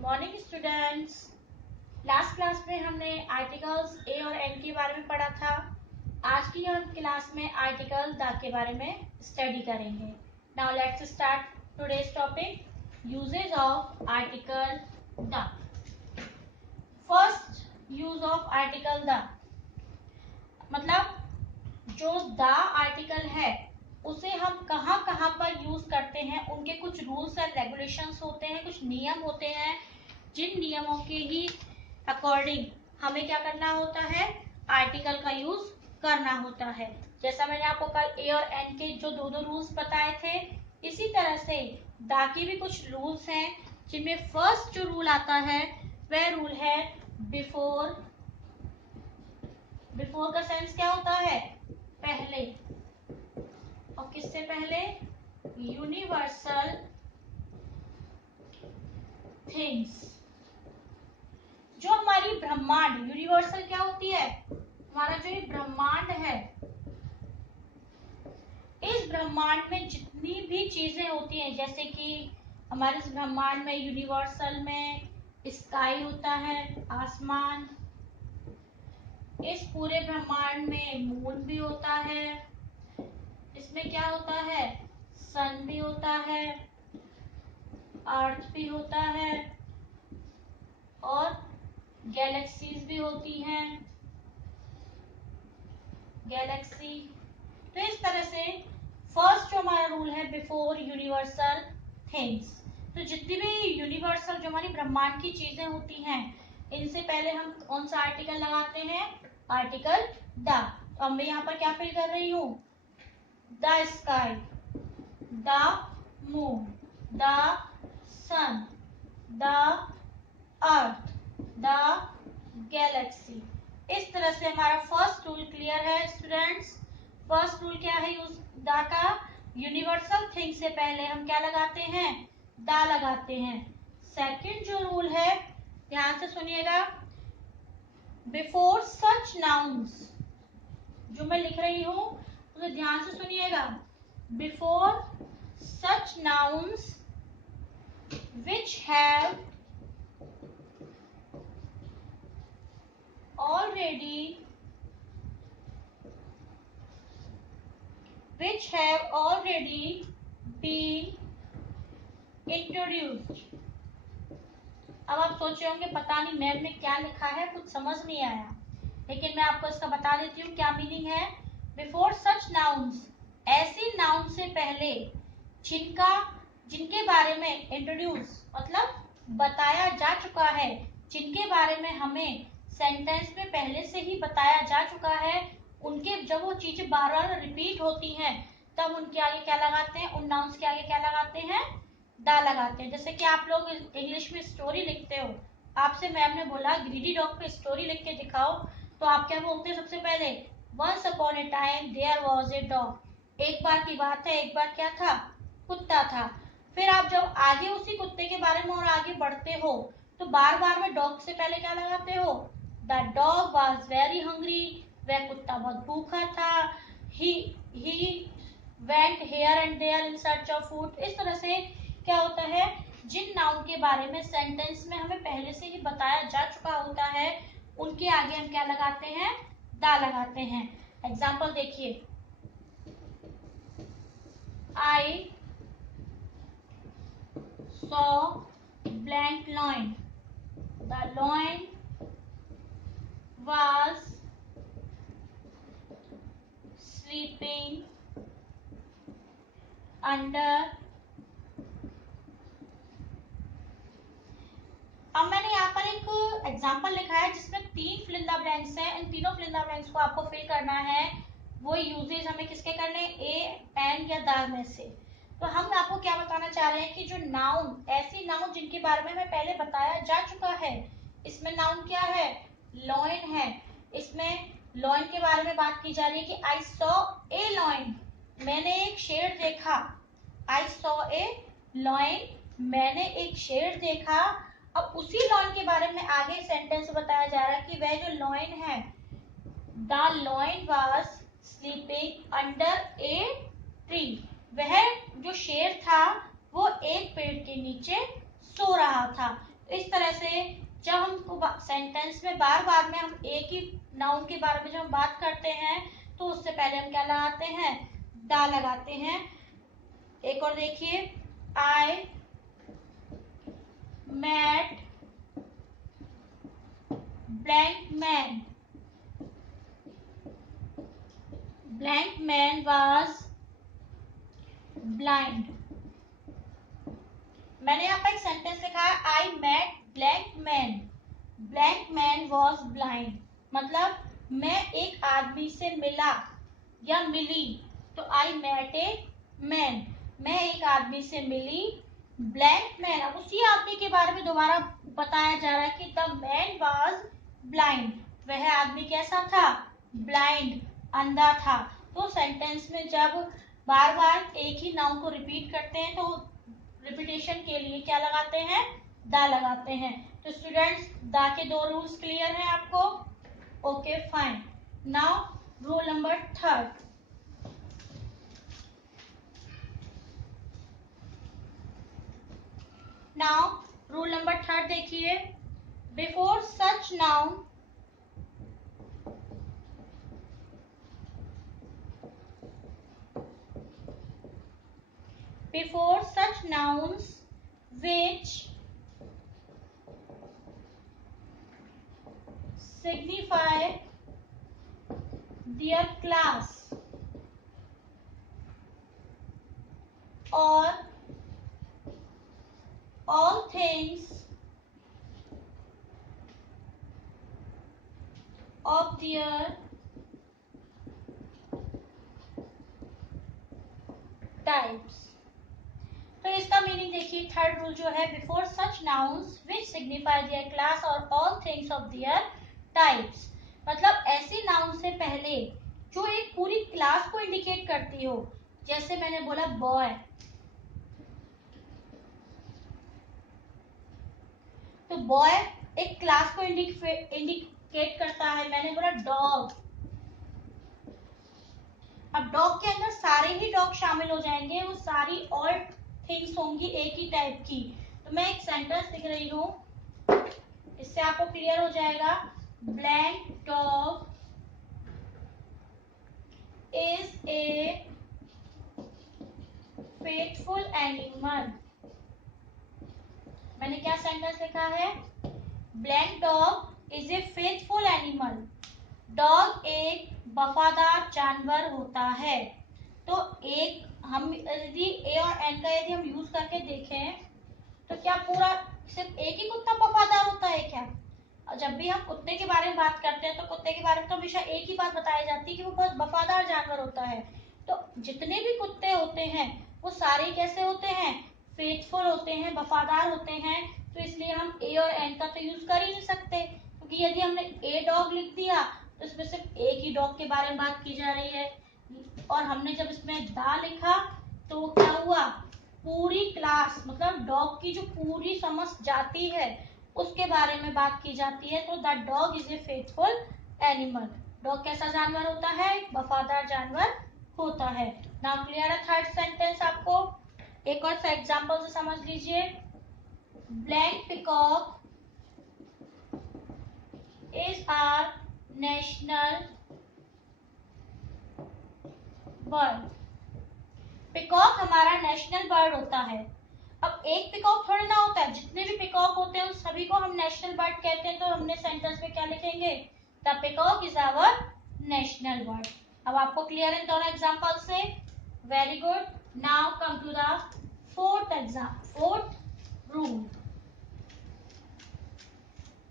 Good morning students. Last class में हमने articles a और एन के बारे में पढ़ा था। आज की हम क्लास में आर्टिकल द के बारे में स्टडी करेंगे। Now let's start today's topic, uses of article the. First use of article the मतलब जो द आर्टिकल है उसे हम कहाँ कहाँ पर यूज करते हैं, उनके कुछ रूल्स एंड रेगुलेशंस होते हैं, कुछ नियम होते हैं, जिन नियमों के ही अकॉर्डिंग हमें क्या करना होता है, आर्टिकल का यूज करना होता है। जैसा मैंने आपको कल ए और एन के जो दो दो रूल्स बताए थे, इसी तरह से द के भी कुछ रूल्स हैं, जिनमें फर्स्ट जो रूल आता है वह रूल है बिफोर। बिफोर का सेंस क्या होता है, पहले, और किससे पहले, यूनिवर्सल थिंग्स। जो हमारी ब्रह्मांड, यूनिवर्सल क्या होती है, हमारा जो ये ब्रह्मांड है, इस ब्रह्मांड में जितनी भी चीजें होती हैं, जैसे कि हमारे इस ब्रह्मांड में यूनिवर्सल में स्काई होता है, आसमान, इस पूरे ब्रह्मांड में मून भी होता है, इसमें क्या होता है, सन भी होता है, अर्थ भी होता है, और गैलेक्सीज भी होती हैं, गैलेक्सी। तो इस तरह से फर्स्ट जो हमारा रूल है बिफोर यूनिवर्सल थिंग्स। तो जितनी भी यूनिवर्सल जो हमारी ब्रह्मांड की चीजें होती हैं, इनसे पहले हम कौन सा आर्टिकल लगाते हैं, आर्टिकल द। तो अब मैं यहाँ पर क्या फिल कर रही हूँ, the sky, the moon, the sun, the earth, the galaxy. इस तरह से हमारा फर्स्ट रूल क्लियर है स्टूडेंट्स। फर्स्ट रूल क्या है यूज द का, यूनिवर्सल थिंग से पहले हम क्या लगाते हैं, द लगाते हैं। सेकंड जो रूल है, ध्यान से सुनिएगा, बिफोर सच नाउन्स, जो मैं लिख रही हूं उसे ध्यान से सुनिएगा, before such nouns which have already been introduced। अब आप सोच रहे होंगे पता नहीं मैम ने क्या लिखा है, कुछ समझ नहीं आया, लेकिन मैं आपको इसका बता देती हूँ क्या मीनिंग है। बिफोर सच नाउन्स, ऐसी नाउन से पहले जिनके बारे में इंट्रोड्यूस मतलब बताया जा चुका है, जिनके बारे में हमें सेंटेंस में पहले से ही बताया जा चुका है, उनके जब वो चीजें बार बार रिपीट होती हैं तब उनके आगे क्या लगाते हैं, उन नाउन्स के आगे क्या लगाते हैं, द लगाते हैं। जैसे कि आप लोग इंग्लिश में स्टोरी लिखते हो, आपसे मैम ने बोला ग्रीडी डॉग पे स्टोरी लिख के दिखाओ, तो आप क्या बोलते हैं सबसे पहले, once upon a time there was a dog. एक बार की बात है, एक बार क्या था, कुत्ता था। फिर आप जब आगे उसी कुत्ते के बारे में और आगे बढ़ते हो तो बार बार में डॉग से पहले क्या लगाते हो, the dog was very hungry, वह कुत्ता बहुत भूखा था, he went here and there in search of food. इस तरह से क्या होता है, जिन नाउन के बारे में सेंटेंस में हमें पहले से ही बताया जा चुका होता है, उनके आगे हम क्या लगाते हैं, द लगाते हैं। एग्जाम्पल देखिए, आई saw blank loin, the loin was sleeping under। अब मैंने यहाँ पर एक एग्जाम्पल लिखा है जिसमें 3 फिल इन द ब्लैंक्स हैं। इन तीनों फिल इन द ब्लैंक्स को आपको फिल करना है। वो यूजेज हमें किसके करने, ए, एन या द में से। तो हम आपको क्या बताना चाह रहे हैं कि जो नाउन, ऐसी नाउन जिनके बारे में हमें पहले बताया जा चुका है, इसमें नाउन क्या है, लॉइन है। इसमें लॉइन के बारे में बात की जा रही है कि आई सॉ ए लॉइन, मैंने एक शेर देखा। आई सॉ ए लॉइन, मैंने एक शेर देखा। अब उसी लॉइन के बारे में आगे सेंटेंस बताया जा रहा है कि वह जो लॉइन है, the lion was sleeping under a tree, वह जो शेर था वो एक पेड़ के नीचे सो रहा था। तो इस तरह तरह से जब हमको सेंटेंस में बार बार में हम एक ही नाउन के बारे में जब हम बात करते हैं तो उससे पहले हम क्या लगाते हैं, दा लगाते हैं। एक और देखिए, I met blank man, blank man was blind. मैंने यहाँ पर एक सेंटेंस लिखा है, I met blank man, blank man was blind. मतलब मैं एक आदमी से मिला या मिली, तो आई मेट ए मैन, मैं एक आदमी से मिली, ब्लैंक मैन, अब उसी आदमी के बारे में दोबारा बताया जा रहा है कि द मैन वॉज ब्लाइंड, वह आदमी कैसा था, ब्लाइंड, अंधा था। तो सेंटेंस में जब बार बार एक ही नाउन को रिपीट करते हैं तो रिपीटेशन के लिए क्या लगाते हैं, दा लगाते हैं। तो स्टूडेंट्स, दा के दो रूल्स क्लियर हैं आपको? Okay fine. Now rule number 3। Now rule number 3 देखिए, before such noun before such nouns which signify their class or all things of their types। तो इसका मीनिंग देखिए, थर्ड रूल जो है, before such nouns which signify their class और all things of their types. मतलब ऐसी noun से पहले जो एक पूरी क्लास को इंडिकेट करती हो, जैसे मैंने बोला बॉय, तो बॉय एक क्लास को इंडिकेट करता है। मैंने बोला डॉग, अब डॉग के अंदर सारे ही डॉग शामिल हो जाएंगे, वो सारी ऑल थिंग्स होंगी एक ही टाइप की। तो मैं एक सेंटेंस लिख रही हूं, इससे आपको क्लियर हो जाएगा। Blank dog is a faithful animal. मैंने क्या सेंटेंस लिखा है, blank dog is a faithful animal. Dog एक वफादार जानवर होता है। तो एक हम यदि ए और एन का यदि हम यूज करके देखें तो क्या पूरा सिर्फ एक ही कुत्ता वफादार होता है क्या? और जब भी हम कुत्ते के बारे में बात करते हैं तो कुत्ते के बारे में तो हमेशा एक ही बात बताई जाती है कि वो बहुत वफादार जानवर होता है। तो जितने भी कुत्ते होते हैं वो सारे कैसे होते हैं, फेथफुल होते हैं, वफादार होते हैं। तो इसलिए हम ए और एन का तो यूज कर ही नहीं सकते, क्योंकि यदि हमने ए डॉग लिख दिया तो इसमें सिर्फ एक ही डॉग के बारे में बात की जा रही है, और हमने जब इसमें दा लिखा तो क्या हुआ, पूरी क्लास मतलब डॉग की जो पूरी समस्त जाति है उसके बारे में बात की जाती है। तो the dog is a faithful animal. Dog कैसा जानवर होता है, वफादार जानवर होता है। नाउ क्लियर है थर्ड सेंटेंस आपको? एक और एग्जांपल से समझ लीजिए। Blank peacock is our national bird. Peacock हमारा नेशनल बर्ड होता है। अब एक पिकॉक थोड़ी ना होता है, जितने भी पिकॉक होते हैं उन सभी को हम नेशनल बर्ड कहते हैं। तो हमने सेंटेंस में क्या लिखेंगे, the peacock is our national bird. अब आपको क्लियर है दोनों एग्जांपल से? Very good. Now come to the fourth rule.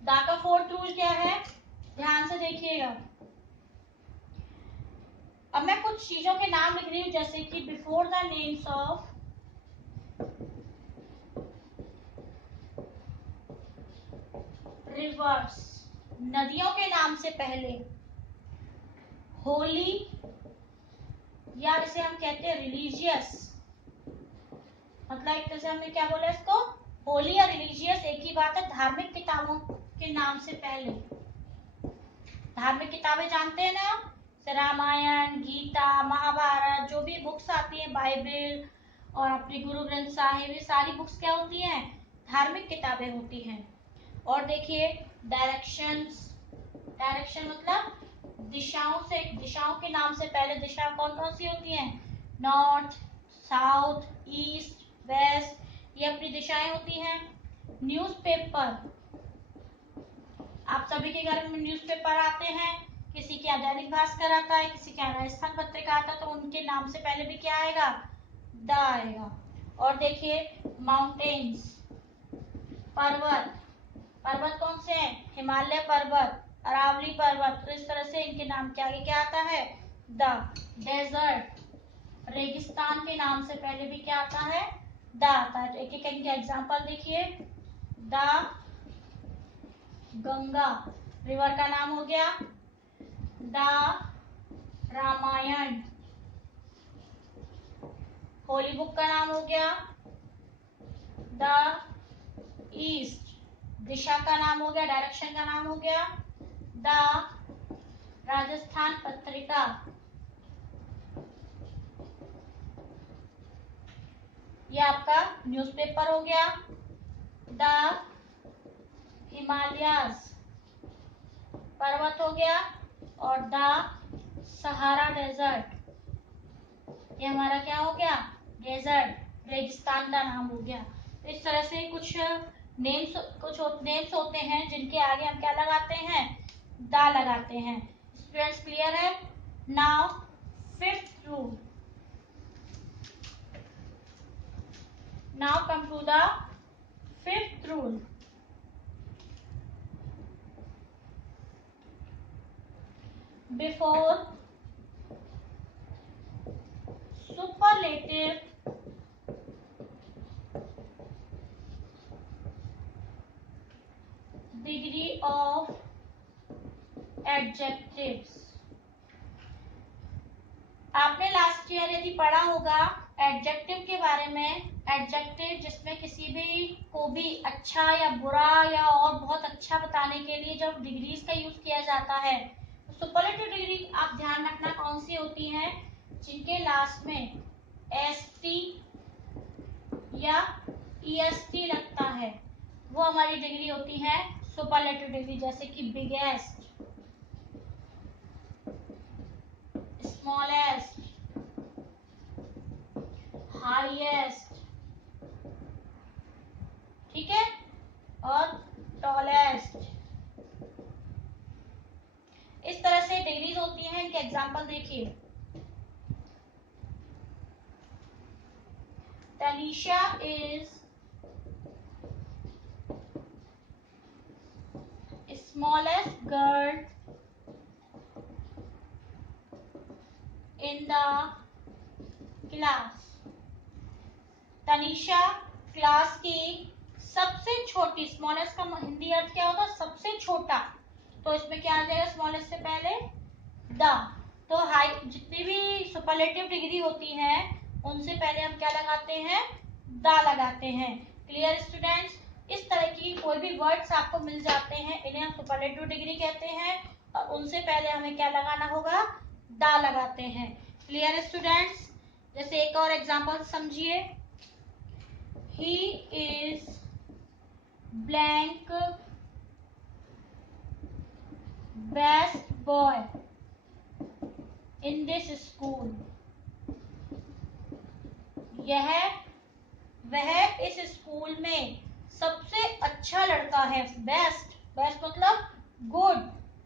The का फोर्थ रूल क्या है, ध्यान से देखिएगा। अब मैं कुछ चीजों के नाम लिख रही हूँ, जैसे कि before the names of reverse, नदियों के नाम से पहले, होली, या इसे हम कहते हैं रिलीजियस, मतलब एक तरह से हमने क्या बोला इसको, होली या रिलीजियस एक ही बात है। धार्मिक किताबों के नाम से पहले, धार्मिक किताबें जानते हैं ना, रामायण, गीता, महाभारत, जो भी बुक्स आती है, बाइबल और अपने गुरु ग्रंथ साहिब, ये सारी बुक्स क्या होती हैं, धार्मिक किताबें होती हैं। और देखिए डायरेक्शंस, डायरेक्शन मतलब दिशाओं से, दिशाओं के नाम से पहले दिशा कौन कौन सी होती हैं, नॉर्थ, साउथ, ईस्ट, वेस्ट, ये अपनी दिशाएं होती हैं। न्यूज़पेपर, आप सभी के घर में न्यूज़पेपर आते हैं, किसी के यहाँ दैनिक भास्कर आता है, किसी के यहाँ राजस्थान पत्रिका आता है, तो उनके नाम से पहले भी क्या आएगा, द आएगा। और देखिए माउंटेन्स, पर्वत, पर्वत कौन से हैं, हिमालय पर्वत, अरावली पर्वत, तो इस तरह से इनके नाम के आगे क्या आता है, द। डेजर्ट, रेगिस्तान के नाम से पहले भी क्या आता है, द आता है। एक एक इनके एग्जांपल देखिए, द गंगा रिवर का नाम हो गया, द रामायण होली बुक का नाम हो गया, द ईस्ट दिशा का नाम हो गया, डायरेक्शन का नाम हो गया, द राजस्थान पत्रिका, ये आपका न्यूज़पेपर हो गया, द हिमालयास पर्वत हो गया, और द सहारा डेजर्ट, ये हमारा क्या हो गया, डेजर्ट, रेगिस्तान का नाम हो गया। इस तरह से कुछ नेम्स होते हैं जिनके आगे हम क्या लगाते हैं, दा लगाते हैं। स्टूडेंट्स क्लियर है? Now fifth rule, now come to the fifth rule. Before superlative degree of adjectives, आपने लास्ट ईयर यदि पढ़ा होगा एडजेक्टिव के बारे में, एडजेक्टिव जिसमें किसी भी को भी अच्छा या बुरा या और बहुत अच्छा बताने के लिए जब डिग्रीज का यूज किया जाता है, तो सुपरलेटिव डिग्री आप ध्यान रखना कौन सी होती है, जिनके लास्ट में एसटी या ईएसटी लगता है, वो हमारी डिग्री होती है सुपरलेटिव डिग्री। जैसे कि बिगेस्ट, स्मॉलेस्ट, हाईएस्ट, ठीक है, और टॉलेस्ट, इस तरह से डिग्रीज होती हैं। इनके एग्जांपल देखिए, Tanisha is smallest girl in the class, Tanisha class की सबसे छोटी, स्मॉलेस्ट का हिंदी अर्थ क्या होता है, सबसे छोटा, तो इसमें क्या आ जाएगा स्मॉलेस्ट से पहले द। तो हाई जितनी भी सुपरलेटिव डिग्री होती है उनसे पहले हम क्या लगाते हैं, द लगाते हैं। Clear students? इस तरह की कोई भी वर्ड्स आपको मिल जाते हैं, इन्हें हम सुपरलेटिव डिग्री कहते हैं, और उनसे पहले हमें क्या लगाना होगा, द लगाते हैं। Clear students? जैसे एक और एग्जांपल समझिए, he is blank best boy in this school, यह वह इस स्कूल में सबसे अच्छा लड़का है। बेस्ट, बेस्ट मतलब गुड,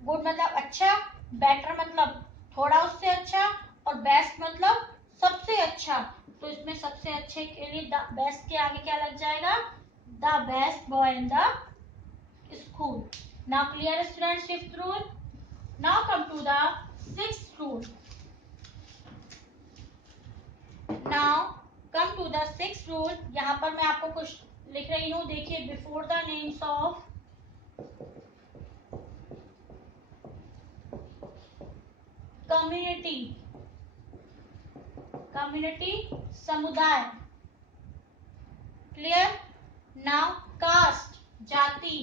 गुड मतलब अच्छा, बेटर मतलब थोड़ा उससे अच्छा, और बेस्ट मतलब सबसे अच्छा, तो इसमें सबसे अच्छे के लिए द बेस्ट के आगे क्या लग जाएगा, the best boy in the school. Now clear students fifth rule. Now come to the sixth rule. Now come to the sixth rule, यहाँ पर मैं आपको कुछ लिख रही हूँ, देखिए, before the names of community, community समुदाय, क्लियर। नाउ कास्ट जाति,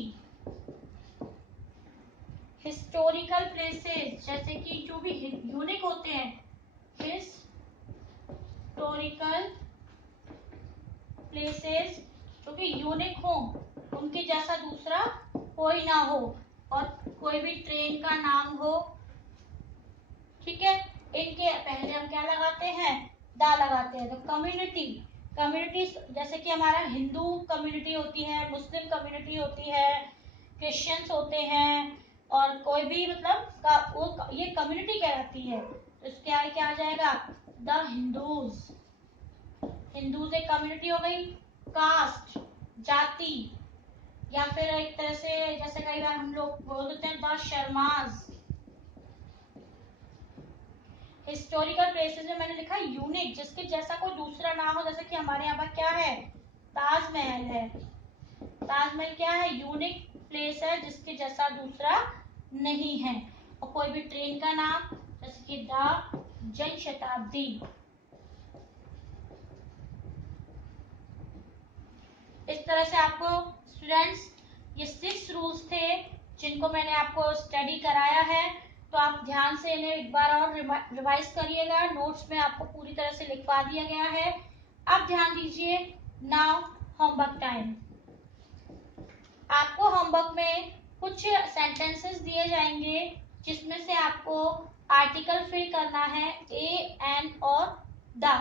हिस्टोरिकल प्लेसेस जैसे कि जो भी यूनिक होते हैं, हिस्टोरिकल प्लेसेस जो कि यूनिक हो, उनके जैसा दूसरा कोई ना हो और कोई भी ट्रेन का नाम हो, ठीक है, इनके पहले हम क्या लगाते हैं, दा लगाते हैं। तो कम्युनिटी, कम्युनिटी जैसे कि हमारा हिंदू कम्युनिटी होती है, मुस्लिम कम्युनिटी होती है, क्रिश्चियंस होते हैं, और कोई भी मतलब वो ये कम्युनिटी कहलाती है। तो इसके आगे क्या आ जाएगा, द हिंदूज, हिंदूज एक कम्युनिटी हो गई। कास्ट, जाति, या फिर एक तरह से जैसे कई बार हम लोग बोल देते हैं द शर्माज। हिस्टोरिकल प्लेसेस में मैंने लिखा यूनिक, जिसके जैसा कोई दूसरा ना हो, जैसे कि हमारे यहाँ पर क्या है, ताजमहल है। ताजमहल क्या है, यूनिक प्लेस है जिसके जैसा दूसरा नहीं है। और कोई भी ट्रेन का नाम जैसे कि द जनशताब्दी। इस तरह से आपको स्टूडेंट्स ये 6 रूल्स थे जिनको मैंने आपको स्टडी कराया है। तो आप ध्यान से इन्हें एक बार और रिवाइज करिएगा। नोट्स में आपको पूरी तरह से लिखवा दिया गया है। अब ध्यान दीजिए, नाउ होमवर्क टाइम। आपको होमवर्क में कुछ सेंटेंसेस दिए जाएंगे जिसमें से आपको आर्टिकल फिल करना है, ए, एन और द।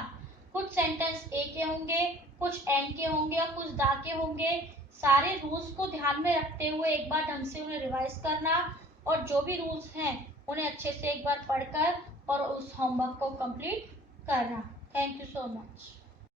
कुछ सेंटेंस ए के होंगे, कुछ एन के होंगे और कुछ द के होंगे। सारे रूल्स को ध्यान में रखते हुए एक बार ढंग से उन्हें रिवाइज करना, और जो भी रूल्स हैं उन्हें अच्छे से एक बार पढ़कर और उस होमवर्क को कंप्लीट करना। Thank you so much.